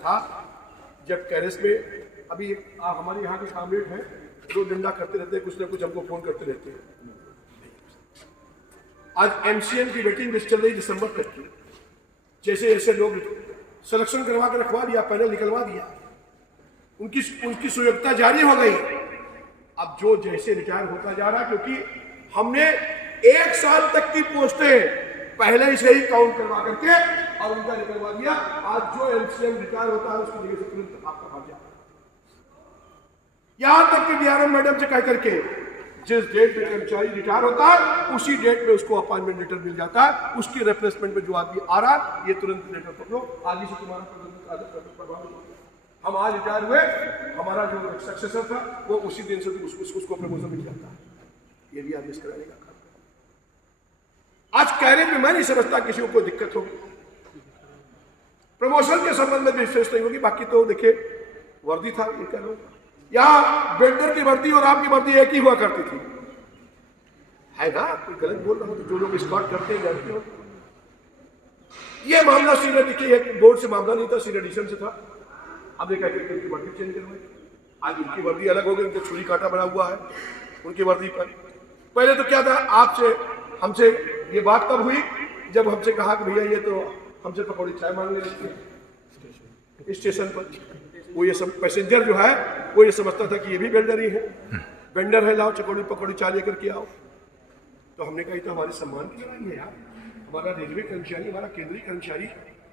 था जब कैरेस में, अभी हमारे यहाँ के कामरेड हैं, दो डंडा करते रहते हैं, कुछ ना कुछ हमको फोन करते रहते हैं। आज MCM की वेटिंग लिस्ट चल रही दिसंबर तक की, जैसे जैसे लोग सिलेक्शन करवा के रखवा दिया, पैनल निकलवा दिया, उनकी सुयोग्यता जारी हो गई। अब जो जैसे रिटायर होता जा रहा, क्योंकि हमने 1 साल तक की पोस्टें पहले से ही काउंट करवा करके और उनका निकलवा दिया। आज जो MCM रिटायर होता है उसकी जगह से तुरंत आपका भाग जाता है। यहां तक कि DRM मैडम से कह करके जिस डेट में कर्मचारी रिटायर होता है उसी डेट में उसको अपॉइंटमेंट लेटर मिल जाता है। उसकी रिप्लेसमेंट में जो आदमी आ रहा है, ये तुरंत लेटर पकड़ो, आगे से तुम्हारा प्रभावित। हम आज रिटायर हुए, हमारा जो सक्सेसर था वो उसी दिन से उसको प्रमोशन मिल जाता है। ये भी आदेश कराने का काम। आज कैरियर में मैं नहीं समझता किसी को कोई दिक्कत होगी। प्रमोशन के संबंध में विशेष नहीं होगी। बाकी तो देखिए वर्दी था इनका लोग, यहाँ वेंडर की वर्दी और आपकी वर्दी एक ही हुआ करती थी, है ना? कोई गलत बोल रहा हो तो जो लोग स्कॉट करते हैं जानते हो। ये मामला सीनियर, देखिए एक बोर्ड से मामला नहीं था, सीनियर एडिशन से था। हमने कहा कि उनकी वर्दी चेंज करवाई। आज उनकी वर्दी अलग हो गई, उनके छुरी कांटा बना हुआ है उनकी वर्दी पर। पहले तो क्या था, आपसे हमसे ये बात तब हुई जब हमसे कहा कि भैया ये तो हमसे पकौड़ी चाय मांगने लगती है स्टेशन पर। वो ये सब पैसेंजर जो है वो ये समझता था कि ये भी वेंडर ही है, वेंडर है, लाओ चकोड़ी पकौड़ी चाय लेकर के आओ। तो हमने कहा तो हमारे सम्मान की लड़ाई है यार। हमारा रेलवे कर्मचारी, हमारा केंद्रीय कर्मचारी,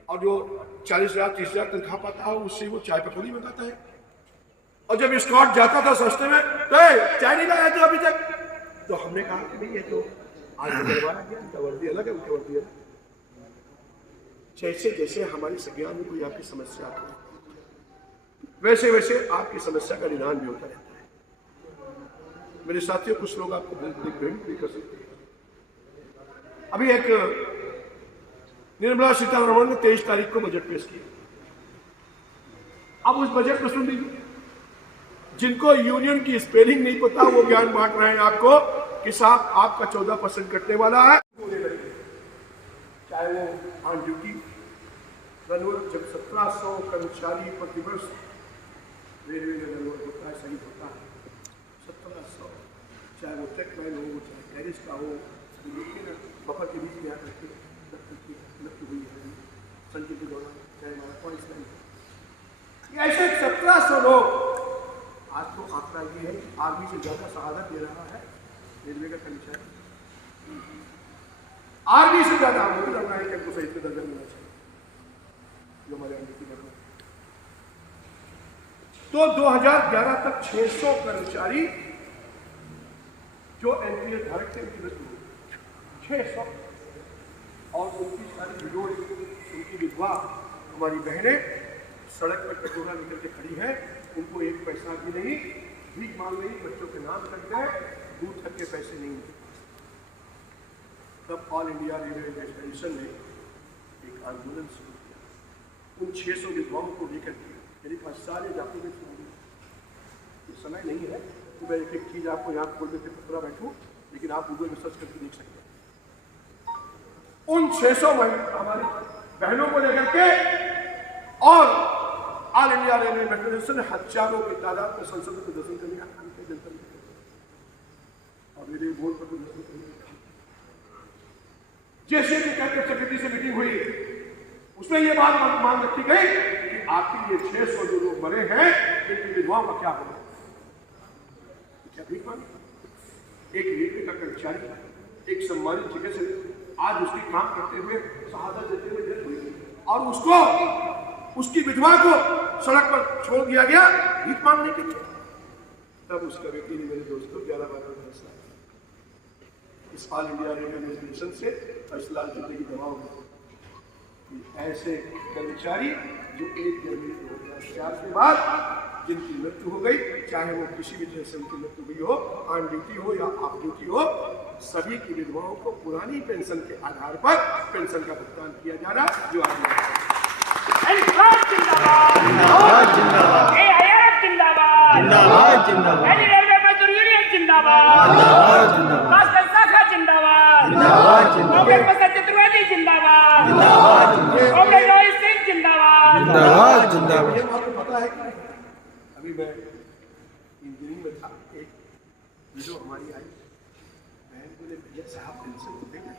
और जो 40,000 30,000 तनख्वाह पाता है उससे वो चाय पकौड़ी मंगाता है। और जब स्कॉट जाता था सस्ते में तो चाय नहीं लाया था अभी तक। तो हमने कहा कि भाई ये तो आज करवाया गया, उनका वर्दी अलग है, उनकी वर्दी अलग। जैसे जैसे हमारी संज्ञान में कोई आपकी समस्या आती है वैसे वैसे आपकी समस्या का निदान भी होता रहता है। मेरे साथियों, कुछ लोग आपको भ्रमित भी कर सकते हैं। अभी एक निर्मला सीतारमण ने 23 तारीख को बजट पेश किया। अब उस बजट में सुन लीजिए, जिनको यूनियन की स्पेलिंग नहीं पता वो ज्ञान बांट रहे हैं आपको कि साहब आपका 14% कटने वाला है। चाहे वो ऑन ड्यूटी रनवर्क, जब 1700 कर्मचारी प्रतिवर्ष रेलवे में रनवर्क होता है, सही होता है 1700, चाहे वो ट्रैकमैन हो, चाहे कैरिस का हो, लेकिन बफर के बीच में आकर के मृत्यु हुई है संजय के दौरान, चाहे हमारा पॉइंट्स नहीं। ऐसे 1700 लोग। आज तो आंकड़ा ये है कि आर्मी से ज्यादा शहादत दे रहा है रेलवे का कर्मचारी। आर्मी से ज्यादा मुझे लग रहा है कि हमको सही से दर्जा मिलना चाहिए जो हमारे अंदर की बात है। तो 2011 तक 600 कर्मचारी जो NPS धारक थे उनकी मृत्यु हुई, 600। और उनकी सारी विडोज, उनकी विधवा हमारी बहनें सड़क पर कटोरा लेकर के खड़ी है, उनको एक पैसा भी नहीं, भीख मांग रही, बच्चों के नाम कट गए, दूध तक के पैसे नहीं। तब ऑल इंडिया रेलवे फेडरेशन ने एक आंदोलन शुरू किया। उन 600 विधवाओं को लेकर के मेरे पास सारे डॉक्यूमेंट्स होंगे। समय नहीं है तो मैं एक एक चीज़ आपको यहाँ खोल देते पूरा बैठूँ, लेकिन आप गूगल में सर्च करके देख सकते हैं। उन 600 हमारी बहनों को लेकर के और ऑल इंडिया रेलवे फेडरेशन ने हजारों की तादाद में संसद में प्रदर्शन करने का काम किया, जनता ने और मेरे बोर्ड पर प्रदर्शन करने का। जैसे भी कैबिनेट सेक्रेटरी से मीटिंग हुई उसमें यह बात मांग रखी गई कि आखिर ये 600 जो लोग मरे हैं इनकी विधवाओं का क्या होगा। क्या भीख मांगी? एक रेलवे का कर्मचारी एक सम्मानित जगह से आज उसकी काम करते हुए शहादत देते हुए डेथ हुई और उसको, उसकी विधवा को सड़क पर छोड़ दिया गया भीख मांगने के लिए। तब उस कमेटी ने मेरे दोस्तों 11-12 फैसला इस ऑल इंडिया रेलवे एडमिनिस्ट्रेशन से फैसला करने की दबाव में ऐसे कर्मचारी जो 1 जनवरी 2004 के बाद जिनकी मृत्यु हो गई, चाहे वो किसी भी तरह से उनकी मृत्यु हुई हो, ऑन ड्यूटी हो या ऑफ ड्यूटी हो, सभी की विधवाओं को पुरानी पेंशन के आधार पर पेंशन का भुगतान किया जा रहा जो जिंदाबाद। जिंदाबाद। ये आपको पता है कि अभी मैं इंजीनियरिंग में था, एक जो हमारी आई बहन बोले भैया साहब पेंशन तो देना,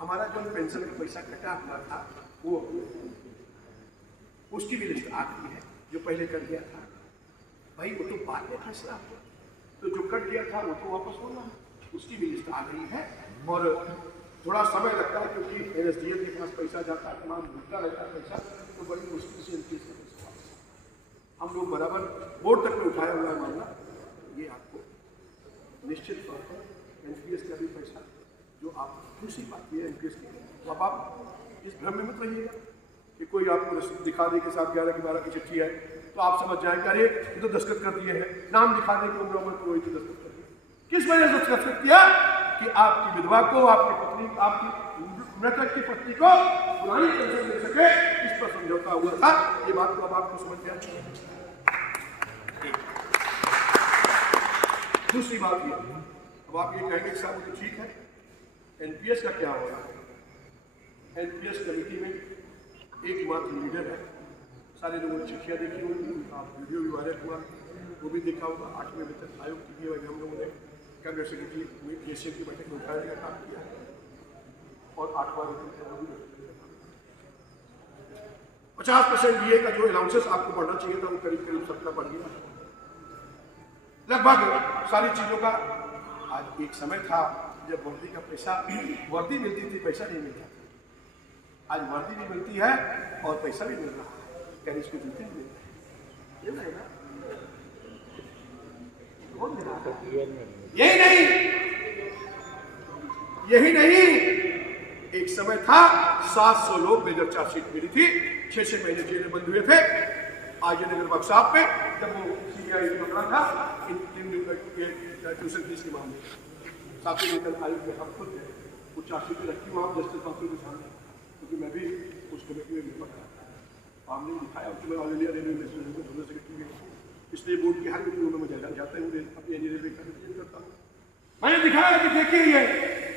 हमारा जो पेंशन का पैसा कटा हुआ था वो उसकी भी लिस्ट आ गई है, जो पहले कर दिया था। भाई वो तो बाद में फैसला, तो जो कट गया था वो तो वापस होना है, उसकी भी लिस्ट आ गई है। और थोड़ा समय लगता है क्योंकि NSDL के पास पैसा जाता है, तमाम भूलता रहता है पैसा, तो बड़ी मुश्किल से इनके पैसा हम लोग बराबर बोर्ड तक में उठाया हुआ है मामला। ये आपको निश्चित तौर पर NPS का भी पैसा जो आप दूसरी बात ये NPS की, तो अब आप इस भ्रम में मत रहिएगा कि कोई आपको रसीद दिखा दे के साथ 11 की 12 की चिट्ठी है तो आप समझ जाए कि अरे ये तो दस्तखत कर दिए हैं, नाम दिखाने की उम्र कोई तो दस्तखत कर दिया। किस वजह से दस्तखत किया कि आपकी विधवा को, आपकी पत्नी, आपकी मृतक की पत्नी को पुरानी पेंशन मिल सके, इस पर समझौता हुआ था। ये बात तो अब आपको समझ में आती है। दूसरी बात ये, अब आप ये कहेंगे साहब तो ठीक है, NPS का क्या हो रहा है? NPS कमेटी में एक मात्र लीडर है, सारे लोगों ने चिट्ठियाँ देखी होगी, आप वीडियो भी वायरल हुआ वो भी देखा होगा। 8वें वेतन आयोग की भी हम लोगों ने कैबिनेट सेक्रेटरी KCM की बैठक में उठाने का काम किया है और 8वां वेतन 50% DA का जो अलाउंसेस आपको बढ़ना चाहिए था वो करीब करीब सबका बढ़ गया लगभग सारी चीज़ों का। आज एक समय था जब वर्दी का पैसा, वर्दी मिलती थी पैसा नहीं मिलता था, आज वर्दी भी मिलती है और पैसा भी मिल रहा है, कैरिज को जूते भी मिल रहे हैं ना। यही नहीं, एक समय था 700 लोग मेजर चार्जशीट मिली थी, 6-6 महीने जेल में बंद हुए थे। आज ये नगर वर्कशॉप पे जब वो CBI पकड़ा था इन 3 दिन के ट्यूशन फीस के मामले, 7वें वेतन आयोग में हम खुद वो चार्जशीट रखी वहाँ जस्टिस बाबू के सामने, क्योंकि मैं भी उस कमेटी में मेंबर था। हमने दिखाया कि मैं ऑल इंडिया रेलवे में जनरल सेक्रेटरी में, इसलिए बोर्ड की हर मीटिंग में जाता हूँ, अपनी रेलवे का करता हूँ। मैंने दिखाया कि देखिए ये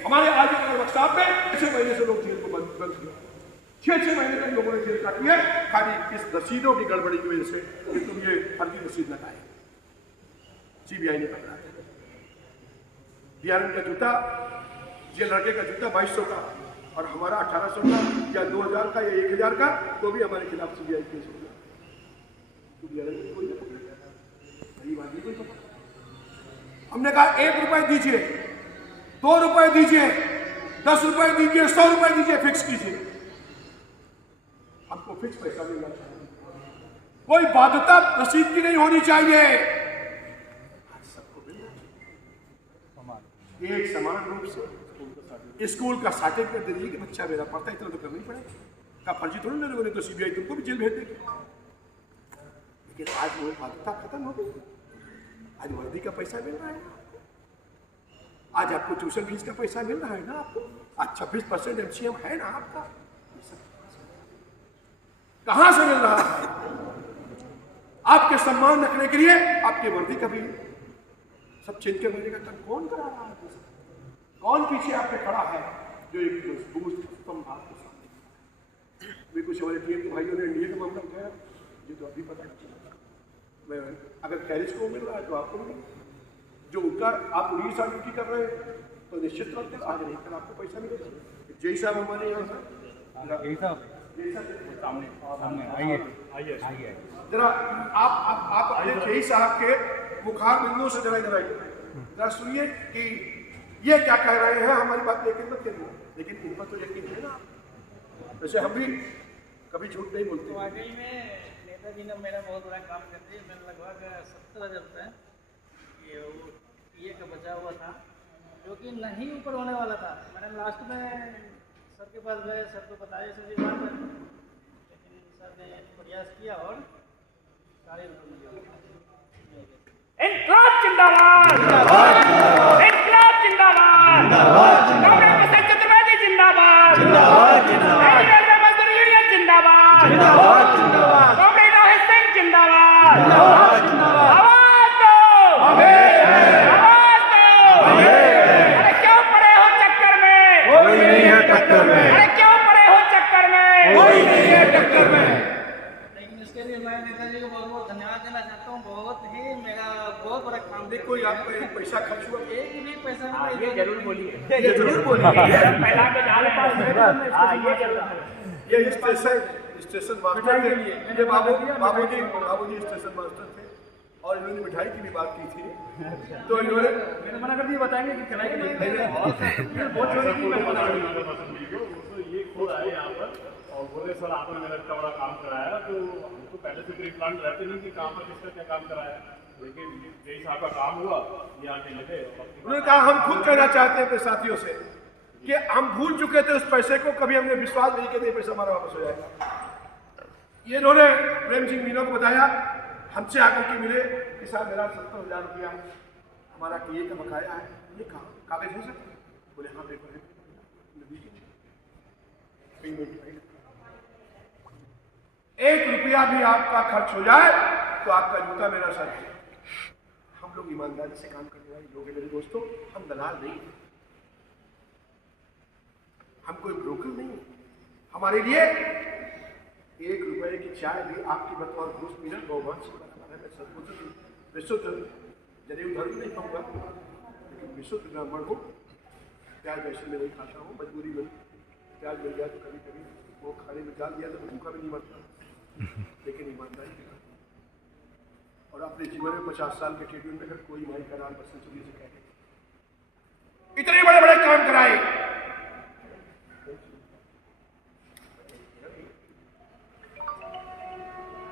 हमारे आज वर्कशॉप में 6 महीने से लोग जेल को बंद किया, 6-6 महीने तक लोगों ने जेल काटी है खाली इस रसीदों की गड़बड़ी की वजह से कि तुम ये फर्जी रसीद लगाए। CBI ने पकड़ा DRM का जूता, ये लड़के का जूता 2200 का और हमारा 1800 का या 2000 का या 1000 का, तो भी हमारे खिलाफ CBI केस हो गया। तो DRM कोई नहीं बात कोई पकड़ा। हमने कहा 1 रुपए दीजिए, 2 रुपए दीजिए, 10 रुपए दीजिए, 100 रुपए दीजिए, फिक्स कीजिए, हमको फिक्स पैसा मिलना चाहिए, कोई बाध्यता रसीद की नहीं होनी चाहिए, सबको मिलना चाहिए एक समान रूप से। स्कूल का सर्टिफिकेट दे दीजिए कि बच्चा मेरा पढ़ता है, इतना तो करना ही पड़ेगा। का फर्जी थोड़ी ना लोगों ने, तो CBI तुमको भी जेल भेज देगी। लेकिन आज वो बाध्यता खत्म हो गई, आज वर्दी का पैसा मिल रहा है ना आपको, आज आपको ट्यूशन फीस का पैसा मिल रहा है ना आपको, आज 26% MCM है ना आपका, कहां से मिल रहा है? आपके सम्मान रखने के लिए आपकी वर्दी का भी सब छीन के महीने का तक कौन करा रहा है? कौन पीछे आपके खड़ा है जो एक उत्तम बात को सामने? वे कुछ हमारे TM के भाइयों ने NDA का मामला उठाया, ये तो अभी पता चला। अगर कैरिज को मिल रहा है तो आपको मिले, जो उनका आप उन्हीं साल ड्यूटी कर रहे हैं तो निश्चित तौर पर आज नहीं कर आपको पैसा मिलेगा। जय साहब हमारे यहाँ से जरा आप अपने जय साहब के मुखार बिंदुओं से जरा सुनिए कि ये क्या कह रहे हैं। हमारी बात यकीन मत करिए, लेकिन इन पर तो यकीन है ना। वैसे हम भी कभी झूठ नहीं बोलते। वाकई में नेताजी ने मेरा बहुत बड़ा काम कर दिया। मैंने लगभग 70,000 रुपये ये का बचा हुआ था, जो कि नहीं ऊपर होने वाला था। मैंने लास्ट में सर के पास गए, सर को बताया सर जी बात है, लेकिन सर ने प्रयास किया और कार्य इनकलाब जिंदाबाद, इनकलाब जिंदाबाद, डॉक्टर प्रसाद चतुर्वेदी जिंदाबाद, रेलवे मजदूर यूनियन जिंदाबाद, डॉक्टर रोहित सिंह जिंदाबाद, आवाज दो, आवाज दो। अरे क्यों पड़े हो चक्कर में? कोई नहीं है टक्कर में। अरे क्यों पड़े हो चक्कर में? कोई नहीं है टक्कर में। लेकिन इसके लिए मैं नेताजी को बहुत बहुत धन्यवाद देना चाहता हूँ। बहुत ही मेरा बहुत बड़ा काम देखो कोई आपका एक पैसा खर्च हुआ, एक भी पैसा ये जरूर बोलिए, ये जरूर बोलिए। पहला के जाने पास ये स्टेशन मास्टर थे, ये बाबूजी स्टेशन मास्टर थे और इन्होंने मिठाई की भी बात की थी, तो इन्होंने मैंने मना कर दिया, बताएंगे कि खिलाई के लिए बहुत छोटी की मैं मना कर तो ये खुद आए यहाँ पर और बोले सर आपने मेरा इतना बड़ा काम कराया, तो हमको पहले से प्री प्लान रहते नहीं कि कहाँ पर किसका क्या काम कराया, लेकिन जय साहब का काम हुआ ये आने लगे। उन्होंने कहा हम खुद कहना चाहते हैं अपने साथियों से कि हम भूल चुके थे उस पैसे को, कभी हमने विश्वास नहीं किया पैसा हमारा वापस हो जाएगा। ये इन्होंने प्रेम सिंह मीना को बताया, हमसे आकर के मिले कि साहब मेरा 70,000 रुपया हमारा किए का बकाया है, ये कहा कागज है सर? बोले हाँ पेपर है। एक रुपया भी आपका खर्च हो जाए तो आपका जूता मेरा सर है। हम लोग ईमानदारी से काम करने वाले लोग हैं मेरे दोस्तों, हम दलाल नहीं हैं, हम कोई ब्रोकर नहीं है। हमारे लिए 1 रुपए की चाय भी आपकी बतौर घूस पीना गौवंश से बराबर है। मैं सचमुच विशुद्ध जरूर धर्म नहीं कहूँगा, लेकिन विशुद्ध ब्राह्मण हूँ। प्याज वैसे में नहीं खाता हूँ, मजबूरी में प्याज मिल गया तो कभी कभी वो खाने में डाल दिया तो भूखा भी नहीं मरता, लेकिन ईमानदारी के साथ। और अपने जीवन में 50 साल के ट्रेड में अगर कोई माई करार बस चुकी से कहे इतने बड़े बड़े काम कराए,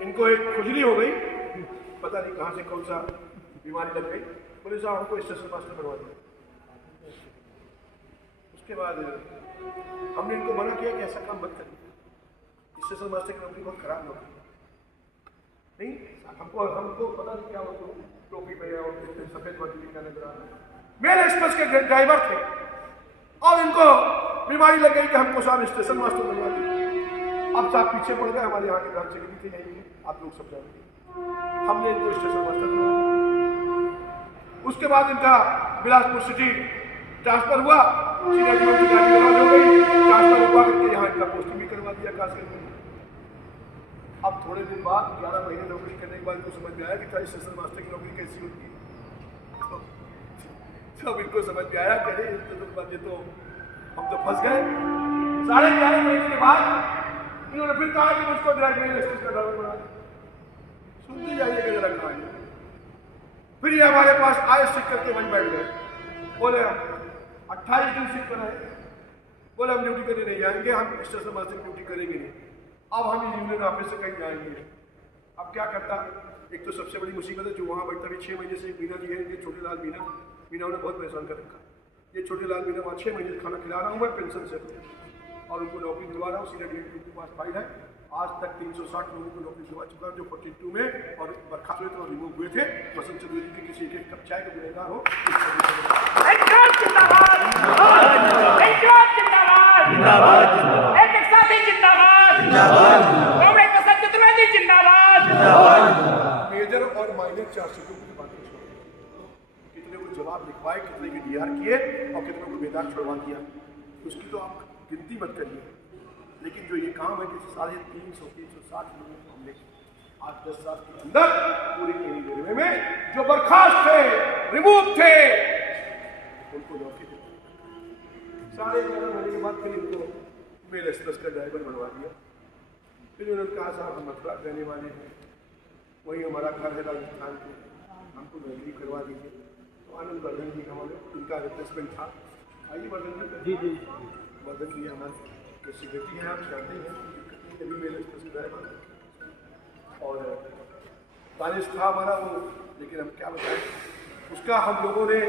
इनको एक खुजली हो गई, पता नहीं कहां से कौन सा बीमारी लग गई। बोले साहब हमको स्टेशन मास्टर बनवा दिया। उसके बाद हमने इनको मना किया कि ऐसा काम मत करिए, स्टेशन मास्टर की नौकरी बहुत खराब नौकरी नहीं। हमको पता नहीं क्या हो, टोपी पहने और सफेद वर्दी का नजर आ रहा। मेरे एक्सप्रेस के ड्राइवर थे और इनको बीमारी लग गई कि हमको साहब स्टेशन मास्टर बनवा दिया। अब साहब पीछे पड़ गए, हमारे यहाँ के ब्रांच सेक्रेटरी थे यहीं, आप लोग सब जानते। हमने इनको स्टेशन मास्टर बनवा दिया। उसके बाद इनका बिलासपुर सिटी ट्रांसफर हुआ, सीनियर जीवन की गाड़ी बर्बाद हो गई, ट्रांसफर हुआ करके यहाँ इनका पोस्टिंग भी करवा दिया कासगंज में। अब थोड़े दिन बाद 11 महीने नौकरी करने के बाद इनको समझ में आया कि स्टेशन मास्टर की नौकरी कैसी होती है। तब इनको समझ में आया कि अरे ये तो हम तो फंस गए। 11.5 महीने के बाद इन्होंने फिर कहा कि मुझको ड्राइविंग लाइसेंस का ड्राइवर बना दे। सुनते जाइएगा जरा कहानी। फिर ये हमारे पास आए, सीख करके वहीं बैठ गए। बोले हम 28 दिन सीख कर रहे, बोले हम ड्यूटी करने नहीं जाएंगे, हम स्टेशन मास्टर ड्यूटी करेंगे नहीं। अब हम यूनियन ऑफिस से कहीं जाएंगे। अब क्या करता, एक तो सबसे बड़ी मुसीबत है जो वहाँ बैठता भी 6 महीने से मीना जी है, ये छोटे लाल मीना उन्हें बहुत परेशान कर रखा। ये छोटे लाल मीना वहाँ 6 महीने से खाना खिला रहा हूँ मैं पेंशन से, और उनको नौकरी दिलवा रहा हूँ। सीनियर डिरेक्टर के पास फाइल है, आज तक 360 लोगों को नौकरी दिलवा चुका है जो 42 में और बर्खास्त हुए तो रिमूव हुए थे। बसंत चतुर्थी के किसी एक कप चाय का गुनहगार हो। मेजर और माइनर 4 सीटों की बातें छोड़, कितने को जवाब लिखवाए, कितने के डीआर किए और कितने को बेदाग छुड़वा दिया, उसकी तो आप गिनती मत करिए। लेकिन जो ये काम है कि 350-360 लोगों को हमने आज 10 साल के अंदर पूरे रेलवे में जो बर्खास्त थे, रिमूव थे, उनको नौकरी दी। 11.5 महीने के बाद फिर इनको मेल एक्सप्रेस का ड्राइवर बनवा दिया। फिर उन्होंने कहा साहब हम मथुरा रहने वाले हैं, वही हमारा घर है राजस्थान के, हमको नौकरी करवा दीजिए। तो आनंद वर्धन जी हमारे उनका रिप्लेसमेंट था। आइए वर्धन जी। जी वर्धन जी हमारे सेक्रेटरी हैं, आप जानते हैं, अभी मेरे ड्राइवर और दानिश था हमारा वो, लेकिन हम क्या बताएं, उसका हम लोगों ने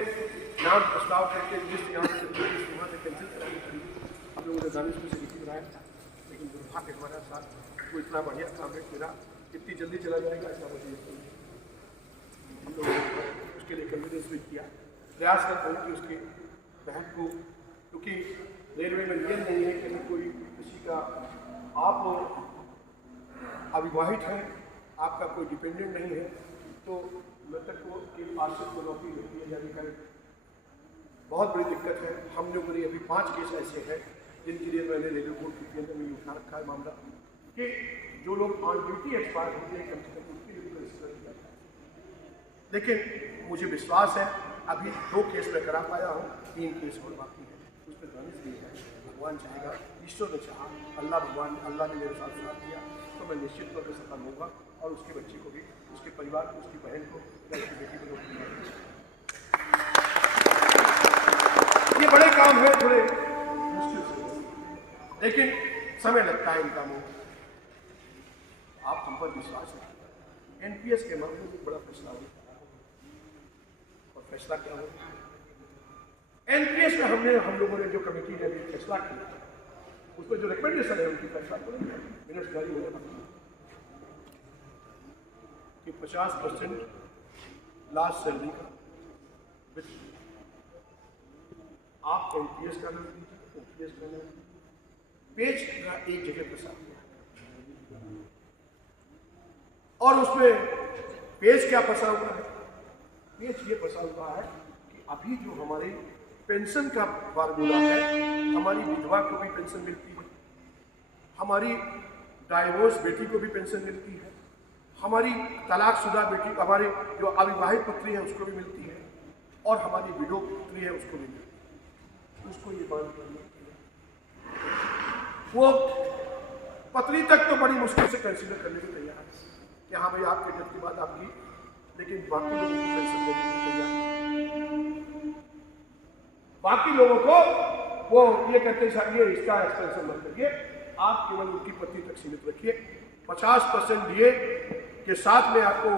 नाम प्रस्ताव करके लिस्ट यहाँ से कैंसिल करानी पड़ी। हम लोगों ने दानिश को सेक्रेटरी बनाया था, लेकिन दुर्भाग्य हमारा साथ वो इतना बढ़िया काम है, मेरा इतनी जल्दी चला जाएगा ऐसा मुझे हम लोगों ने उसके लिए कन्विंस भी किया। प्रयास करता हूँ कि उसके बहन को, क्योंकि रेलवे में नियम नहीं है कि कोई किसी का, आप अविवाहित हैं, आपका कोई डिपेंडेंट नहीं है, तो मृतक को के आश्रित को नौकरी मिलती है जाने का बहुत बड़ी दिक्कत है। हम लोगों ने अभी 5 केस ऐसे हैं जिनके लिए मैंने रेलवे बोर्ड के केंद्र में उठा रखा है मामला कि जो लोग ऑन ड्यूटी एक्सपायर होते हैं कम से कम उनके लिए रजिस्टर किया जाए। लेकिन मुझे विश्वास है अभी 2 केस में करा पाया हूँ, 3 केस और बाकी है, उस पर दानिश नहीं है। भगवान चाहेगा, ईश्वर ने चाहा, अल्लाह ने मेरे साथ दिया तो मैं निश्चित तौर पर सफल होऊंगा और उसके बच्चे को भी, उसके परिवार को, उसकी बहन को, उसकी बेटी को नौकरी मिलेगी। ये बड़े काम है, थोड़े मुश्किल से, लेकिन समय लगता है इन कामों में। आप हम पर विश्वास रखिए। एनपीएस के मामले में बड़ा फैसला होगा और फैसला क्या होगा? एनपीएस में हम लोगों ने जो कमेटी ने अभी फैसला किया, उस पर जो रिकमेंडेशन है उनकी फैसला करेंगे, मिनट्स जारी होने बाकी कि 50% लास्ट सैलरी का आप एनपीएस का नाम दीजिए, एनपीएस का नाम पेज का एक जगह फंसा हुआ है और उसमें पेज क्या फंसा हुआ है? पेज ये फंसा हुआ है कि अभी जो हमारे पेंशन का फार्मूला है, हमारी विधवा को भी पेंशन मिलती है, हमारी डाइवोर्स बेटी को भी पेंशन मिलती है, हमारी तलाकशुदा बेटी, हमारे जो अविवाहित पुत्री है उसको भी मिलती है और हमारी विडो पुत्री है उसको भी मिलती है। उसको ये बात करना वो पत्नी तक तो बड़ी मुश्किल से कंसीडर करने को तैयार है कि हाँ भाई आपके डेथ के बाद आपकी, लेकिन बाकी लोगों को पेंशन देने को तैयार है। बाकी लोगों को वो ये कहते हैं ये इसका एक्सपेंशन मत करिए, आप केवल उनकी पत्नी तक सीमित रखिए। 50% दिए के साथ में आपको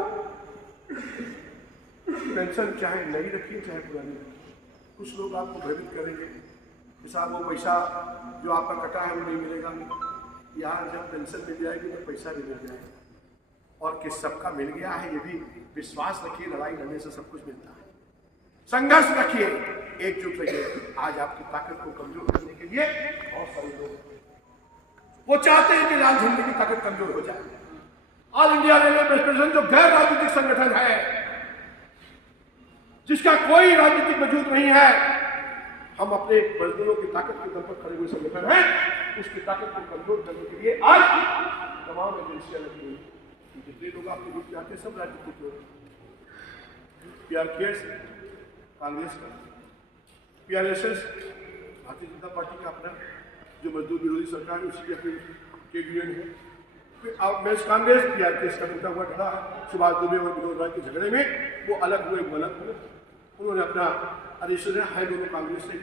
पेंशन चाहे नहीं रखिए चाहे पुरानी रखिए। कुछ लोग आपको भ्रमित करेंगे कि साहब वो पैसा जो आपका कटा है वो नहीं मिलेगा, यहाँ जब पेंशन मिल जाएगी तो पैसा भी मिल जाएगा और किस सबका मिल गया है ये भी विश्वास रखिए। लड़ाई लड़ने से सब कुछ मिलता है, संघर्ष रखिए, एकजुट रहिए। आज आपकी ताकत को कमजोर करने के लिए बहुत सारे लोग वो चाहते हैं कि लाल झंडे की ताकत कमजोर हो जाए। ऑल इंडिया रेलवे फेडरेशन जो गैर राजनीतिक संगठन है, जिसका कोई राजनीतिक वजूद नहीं है, हम अपने मजदूरों की ताकत के दम पर खड़े हुए संगठन हैं, उसकी ताकत को कमजोर करने के लिए आज तमाम एजेंसियां लगी हुई। जितने लोग आपके ग्रुप में आते हैं सब राजनीतिक लोग, पीआरकेएस कांग्रेस का, पीआरएसएस भारतीय जनता पार्टी का अपना जो मजदूर विरोधी सरकार है उसकी अपनी ट्रेड यूनियन है, फिर कांग्रेस पीआरकेएस का टूटा हुआ खड़ा है। सुभाष दुबे और विनोद राय के झगड़े में वो अलग हुए, अलग हुए, उन्होंने अपना अधिसूचना है दोनों कांग्रेस से।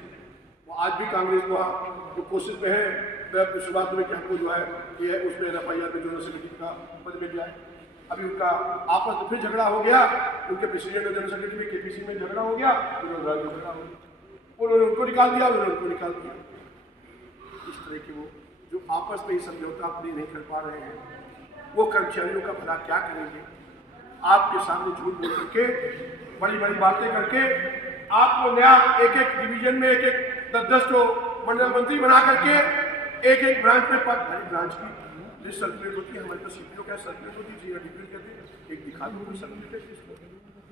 वो आज भी कांग्रेस वहाँ जो कोशिश में है सुभाष दुबे के हमको जो है ये उसमें एफआईआर में जनरल सेक्रेटरी का पद मिल जाए। अभी उनका आपस में फिर झगड़ा हो गया, उनके प्रेसिडेंट और जनरल सेक्रेटरी में केपीसी में झगड़ा हो गया, विनोद राय में झगड़ा हो गया, उन्होंने उनको निकाल दिया, उन्होंने उनको निकाल दिया। इस तरह के वो जो आपस में ही समझौता अपनी नहीं कर पा रहे हैं, वो कर्मचारियों का भला क्या करेंगे? आपके सामने झूठ बोल करके, बड़ी बड़ी बातें करके, आपको नया एक एक डिवीजन में एक 10-10 को मंडल मंत्री बना करके एक ब्रांच में हमारी ब्रांच की लिस्ट सर्कुलेट होती है, हमारे पास सीपीओ क्या सर्कुलेट होती है, डिग्री कहते हैं, एक दिखा दो सर्कुलेट।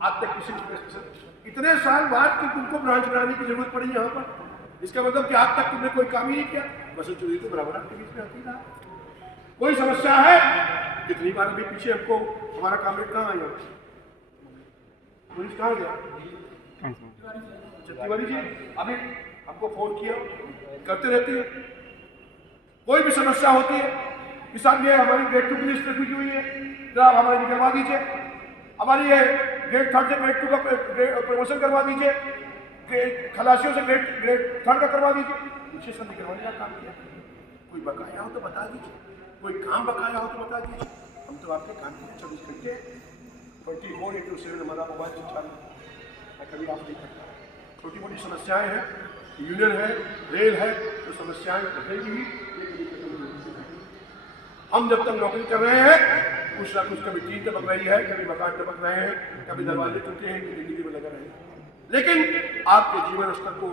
आज तक किसी इतने साल बाद कि तुमको ब्रांच बनाने की जरूरत पड़ी यहाँ पर, इसका मतलब कि आज तक तुमने कोई काम ही नहीं किया। बस चोरी तो बराबर के बीच में आती रहा। कोई समस्या है, कितनी बार अभी पीछे हमको हमारा कामरेड कहाँ आया, पुलिस कहाँ गया, तिवारी जी अभी हमको फोन किया, करते रहते हैं। कोई भी समस्या होती है, किसान ये हमारी ग्रेड 2 की लिस्ट रखी हुई है, जरा हमारी निकलवा दीजिए, हमारी ये ग्रेड 3 से ग्रेड 2 का प्रमोशन करवा दीजिए, खलासियों से ग्रेड 3 का करवा दीजिए। पीछे सब निकलवाने का काम किया। कोई बकाया हो तो बता दीजिए, कोई काम बकाया हो तो बता दीजिए, हम तो आपके काम के 24 घंटे 24/7 हमारा मोबाइल चालू, मैं कभी आप नहीं करता। छोटी मोटी समस्याएं हैं, यूनियन है, रेल है, तो समस्याएं रहेगी ही, लेकिन हम जब तक नौकरी कर रहे हैं कुछ ना कुछ, कभी टीन टपक रही है, कभी मकान टपक रहे हैं, कभी दरवाजे टूटे हैं, जिंदगी में लगा रहे हैं, लेकिन आपके जीवन स्तर को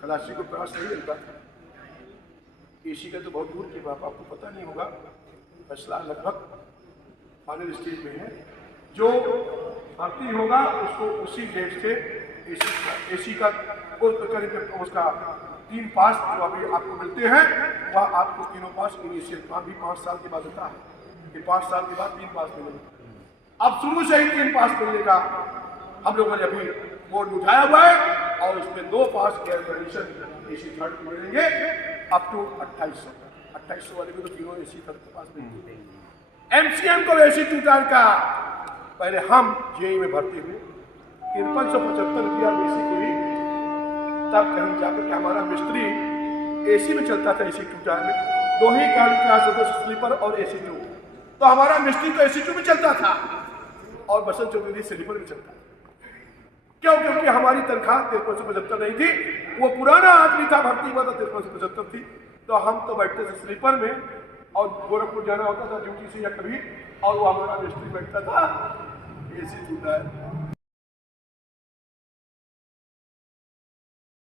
खलासी को प्रयास नहीं मिलता। एसी का तो बहुत दूर की बात, आपको पता नहीं होगा, फैसला लगभग फाइनल स्टेज में है। जो भर्ती होगा उसको उसी डेट से एसी का करीब उसका 3 पास जो अभी आपको मिलते हैं, वह आपको तीनों पास इनिशियल भी 5 साल के बाद होता है। कि 5 साल के बाद 3 पास मिलेंगे। अब शुरू से ही 3 पास मिलने का हम लोगों ने अभी बोर्ड उठाया हुआ है और उसमें 2 पास एयर कंडीशन AC थर्ड मिलेंगे अप टू 2800 वाले को तो तीनों AC थर्ड के पास मिलेंगे। MCM को AC ट्यूटर का पहले हम JEE में भर्ती हुए 5375 रुपया बेसिक हुई, तब कहीं जाकर के हमारा मिस्त्री AC में चलता था। AC ट्यूटर में 2 ही गाड़ी क्लास होते, स्लीपर और AC2, तो हमारा मिस्त्री तो AC2 में चलता था और बसंत चौधरी स्लीपर में चलता था। क्यों? क्योंकि हमारी तनख्वाह 5375 नहीं थी, वो पुराना आदमी था, भर्ती हुआ था 5375 थी, तो हम तो बैठते थे स्लीपर में और गोरखपुर जाना होता था ड्यूटी से या कभी, और वो हमारा मिस्त्री बैठता था AC ट्यूटर।